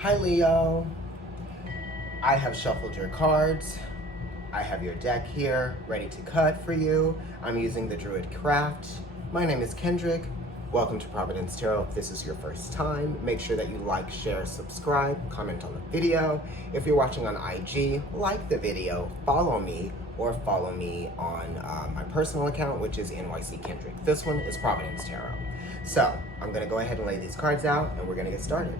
Hi Leo, I have shuffled your cards. I have your deck here ready to cut for you. I'm using the Druid Craft. My name is Kendrick. Welcome to Providence Tarot. If this is your first time, make sure that you like, share, subscribe, comment on the video. If you're watching on IG, like the video, follow me, or follow me on my personal account, which is NYC Kendrick. This one is Providence Tarot. So I'm gonna go ahead and lay these cards out and we're gonna get started.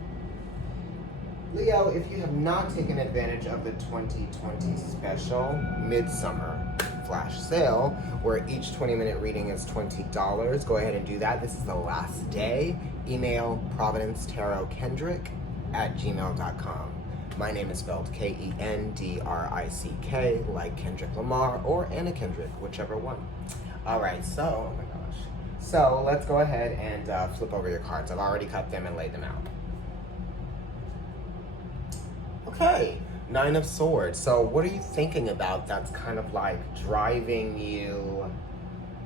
Leo, if you have not taken advantage of the 2020 special Midsummer flash sale, where each 20-minute reading is $20, go ahead and do that. This is the last day. Email providencetarotkendrick@gmail.com. My name is spelled Kendrick, like Kendrick Lamar or Anna Kendrick, whichever one. All right, so, oh my gosh. So let's go ahead and flip over your cards. I've already cut them and laid them out. Okay, Nine of Swords. So what are you thinking about that's kind of like driving you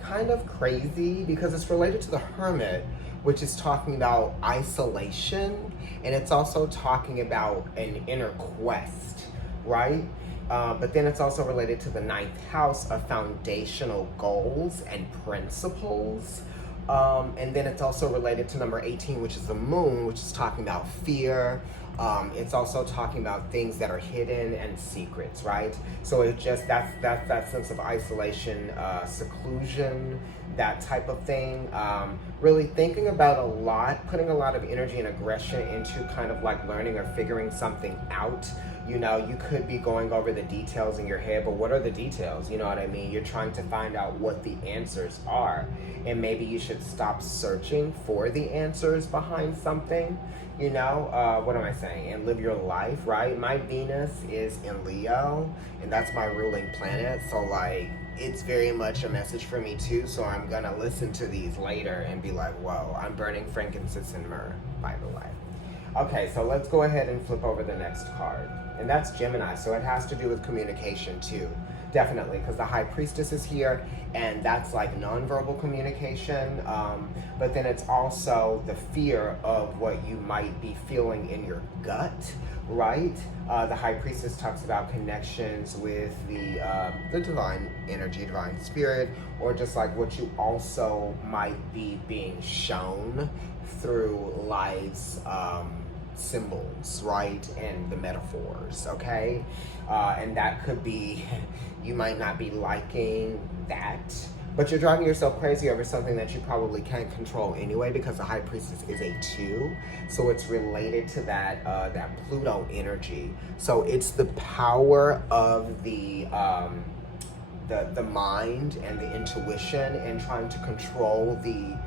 kind of crazy? Because it's related to the Hermit, which is talking about isolation, and it's also talking about an inner quest, right? But then it's also related to the ninth house of foundational goals and principles. And then it's also related to number 18, which is the Moon, which is talking about fear. It's also talking about things that are hidden and secrets, right? So it just, that's that sense of isolation, seclusion, that type of thing. Really thinking about a lot, putting a lot of energy and aggression into kind of like learning or figuring something out. You know, you could be going over the details in your head, but what are the details? You know what I mean? You're trying to find out what the answers are. And maybe you should stop searching for the answers behind something. You know, what am I saying? And live your life, right? My Venus is in Leo, and that's my ruling planet. So like, it's very much a message for me too. So I'm gonna listen to these later and be like, whoa, I'm burning frankincense and myrrh, by the way. Okay, so let's go ahead and flip over the next card. And that's Gemini, so it has to do with communication too. Definitely, because the High Priestess is here, and that's like nonverbal communication. But then it's also the fear of what you might be feeling in your gut, right? The High Priestess talks about connections with the divine energy, divine spirit, or just like what you also might be being shown through life's symbols, right? And the metaphors, okay? And that could be, you might not be liking that, but you're driving yourself crazy over something that you probably can't control anyway, because the High Priestess is a 2, so it's related to that that Pluto energy. So it's the power of the mind and the intuition, and trying to control the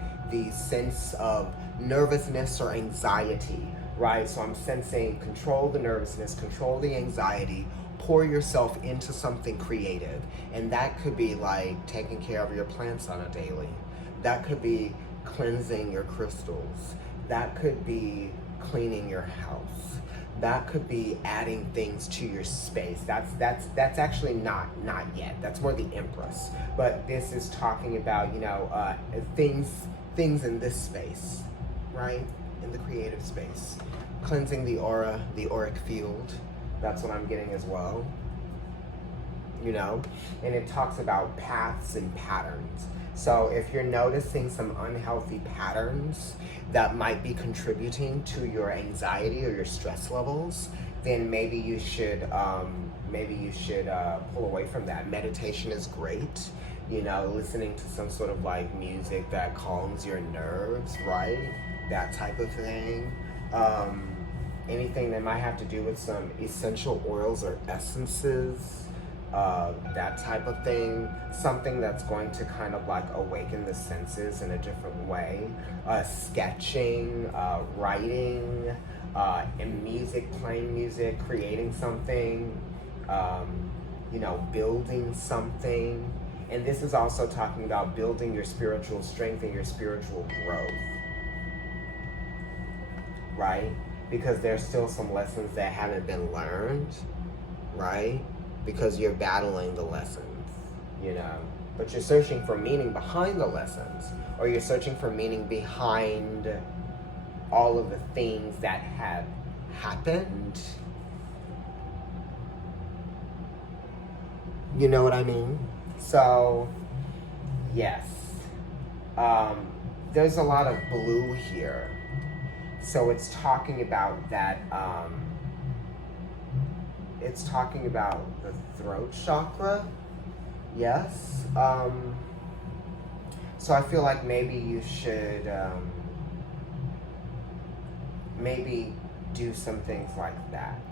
sense of nervousness or anxiety, right? So I'm sensing control the nervousness, control the anxiety, pour yourself into something creative. And that could be like taking care of your plants on a daily. That could be cleansing your crystals. That could be cleaning your house. That could be adding things to your space. That's actually not yet. That's more the Empress. But this is talking about, you know, things in this space, right? In the creative space. Cleansing the aura, the auric field. That's what I'm getting as well. You know? And it talks about paths and patterns. So if you're noticing some unhealthy patterns that might be contributing to your anxiety or your stress levels, then maybe you should pull away from that. Meditation is great. You know, listening to some sort of like music that calms your nerves, right? That type of thing. Anything that might have to do with some essential oils or essences, that type of thing. Something that's going to kind of like awaken the senses in a different way. Sketching, writing, and music, playing music, creating something, you know, building something. And this is also talking about building your spiritual strength and your spiritual growth, right? Because there's still some lessons that haven't been learned, right? Because you're battling the lessons, you know? But you're searching for meaning behind the lessons, or you're searching for meaning behind all of the things that have happened. You know what I mean? So, yes. There's a lot of blue here. So it's talking about that, it's talking about the throat chakra. Yes. So I feel like maybe you should, maybe do some things like that.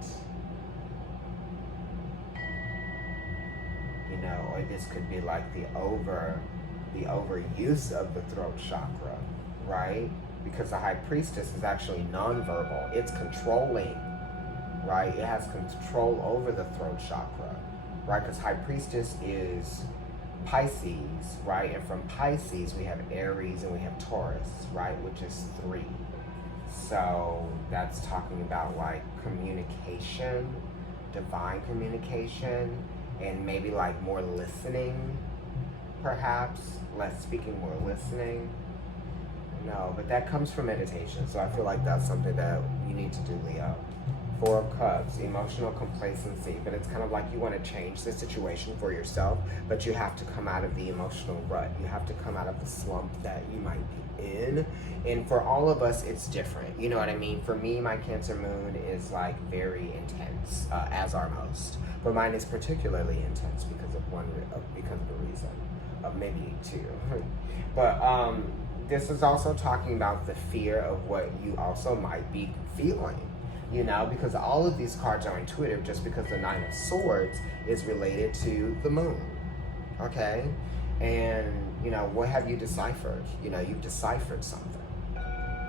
You know, or this could be like the overuse of the throat chakra, right? Because the high priestess is actually nonverbal. It's controlling, right? It has control over the throat chakra, right? Because high priestess is Pisces, right? And from Pisces, we have Aries and we have Taurus, right? Which is 3. So that's talking about like communication, divine communication, and maybe like more listening, perhaps. Less speaking, more listening. No, but that comes from meditation. So I feel like that's something that you need to do, Leo. 4 of Cups, emotional complacency. But it's kind of like you want to change the situation for yourself, but you have to come out of the emotional rut. You have to come out of the slump that you might be in. And for all of us, it's different. You know what I mean? For me, my Cancer moon is like very intense, as are most. But mine is particularly intense because of the reason. Maybe 2. But this is also talking about the fear of what you also might be feeling, you know, because all of these cards are intuitive just because the 9 of Swords is related to the moon, okay? And, you know, what have you deciphered? You know, you've deciphered something,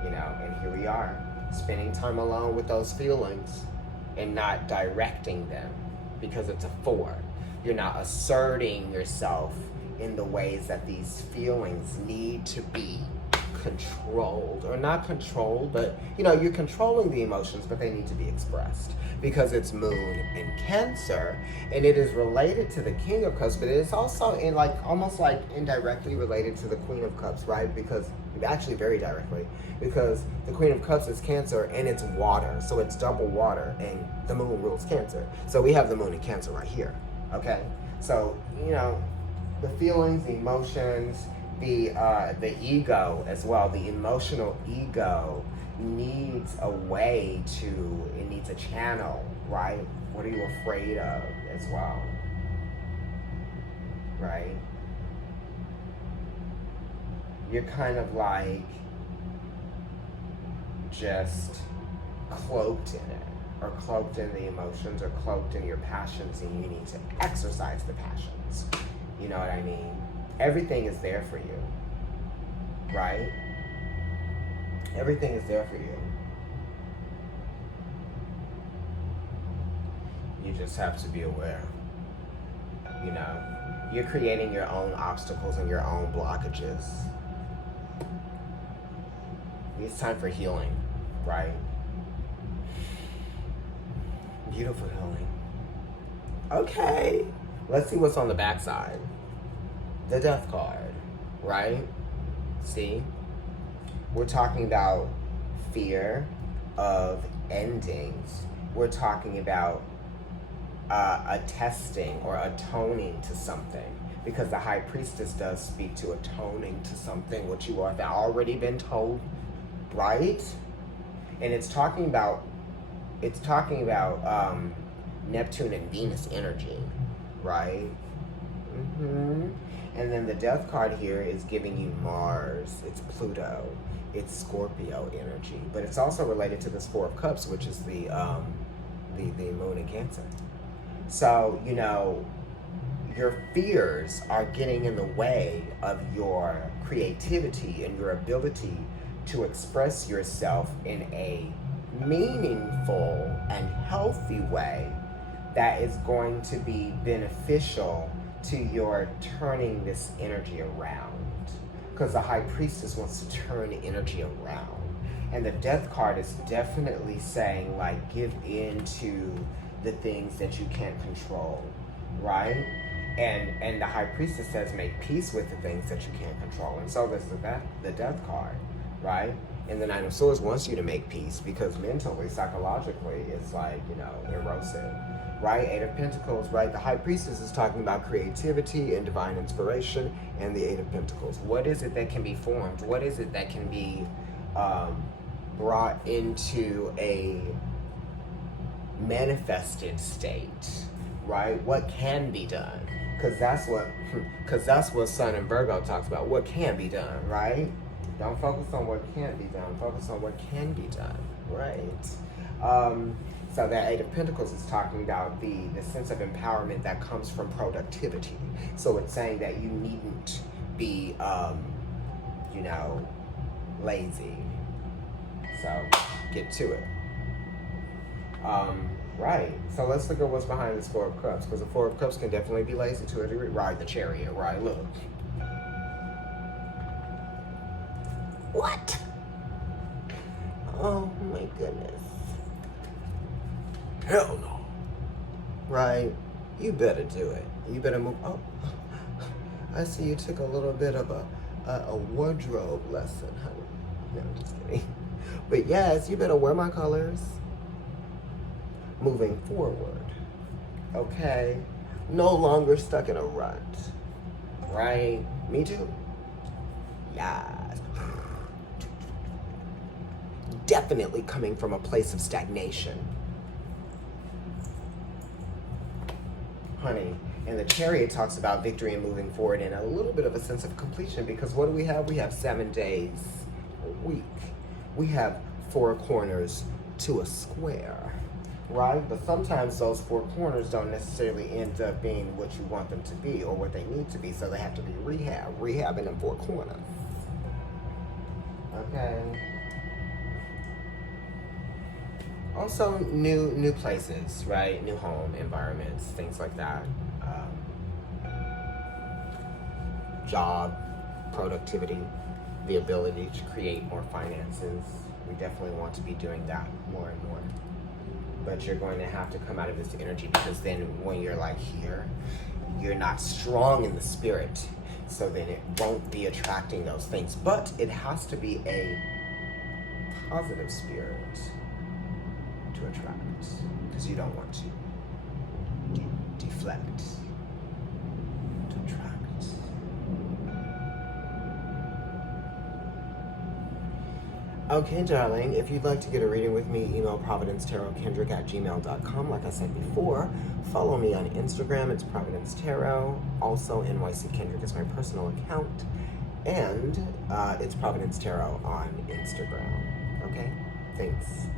you know, and here we are, spending time alone with those feelings and not directing them because it's a 4. You're not asserting yourself in the ways that these feelings need to be controlled, or not controlled, but you know, you're controlling the emotions, but they need to be expressed because it's moon in Cancer, and it is related to the King of Cups, but it is also in like almost like indirectly related to the Queen of Cups, right? Because actually very directly, because the Queen of Cups is Cancer and it's water, so it's double water, and the moon rules Cancer. So we have the moon in Cancer right here, okay? So, you know, the feelings, the emotions, the ego as well, the emotional ego needs a way to, it needs a channel, right? What are you afraid of as well, right? You're kind of like just cloaked in it, or cloaked in the emotions, or cloaked in your passions, and you need to exercise the passions. You know what I mean? Everything is there for you, right? Everything is there for you. You just have to be aware. You know, you're creating your own obstacles and your own blockages. It's time for healing, right? Beautiful healing. Okay, let's see what's on the backside. The Death card, right? See? We're talking about fear of endings. We're talking about attesting or atoning to something, because the High Priestess does speak to atoning to something which you have already been told, right? And it's talking about Neptune and Venus energy, right? And then the Death card here is giving you Mars, it's Pluto, it's Scorpio energy, but it's also related to this 4 of Cups, which is the moon in Cancer. So, you know, your fears are getting in the way of your creativity and your ability to express yourself in a meaningful and healthy way that is going to be beneficial to your turning this energy around. Because the High Priestess wants to turn energy around. And the Death card is definitely saying, like, give in to the things that you can't control, right? And the High Priestess says, make peace with the things that you can't control. And so there's the Death card, right? And the Nine of Swords wants you to make peace because mentally, psychologically, it's like, you know, erosive, right? Eight of Pentacles, right? The High Priestess is talking about creativity and divine inspiration, and the Eight of Pentacles. What is it that can be formed? What is it that can be brought into a manifested state, right? What can be done? Because that's what Sun in Virgo talks about. What can be done, right? Don't focus on what can't be done. Focus on what can be done, right? So that Eight of Pentacles is talking about the sense of empowerment that comes from productivity. So it's saying that you needn't be, you know, lazy. So get to it. Right. So let's look at what's behind this Four of Cups, because the Four of Cups can definitely be lazy to a degree. Ride the Chariot, right? Look. What? Oh my goodness. Hell no. Right? You better do it. You better move. Oh, I see you took a little bit of a wardrobe lesson, honey. No, I'm just kidding. But yes, you better wear my colors. Moving forward. Okay? No longer stuck in a rut. Right? Me too. Yes. Definitely coming from a place of stagnation. Honey, and the Chariot talks about victory and moving forward and a little bit of a sense of completion, because what do we have? We have 7 days a week. We have 4 corners to a square, right? But sometimes those 4 corners don't necessarily end up being what you want them to be or what they need to be, so they have to be rehabbing them 4 corners. Okay. Also, new places, right? New home environments, things like that. Job, productivity, the ability to create more finances. We definitely want to be doing that more and more. But you're going to have to come out of this energy, because then when you're like here, you're not strong in the spirit. So then it won't be attracting those things. But it has to be a positive spirit to attract, because you don't want to deflect, to attract. Okay, darling, if you'd like to get a reading with me, email providencetarotkendrick@gmail.com. Like I said before, follow me on Instagram. It's Providence Tarot. Also, NYC Kendrick is my personal account. And it's Providence Tarot on Instagram. Okay? Thanks.